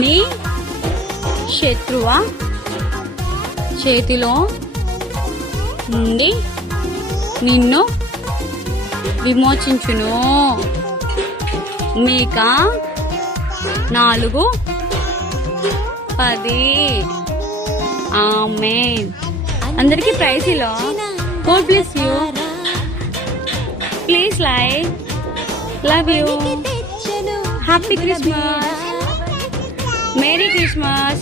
నీ శత్రువ చేతిలో నుండి నిన్ను విమోచించును. మీక 4:10. ఆమేన్. అందరికీ ప్రైజ్ లో God bless you. Please like. Love you. Happy Christmas. Merry Christmas.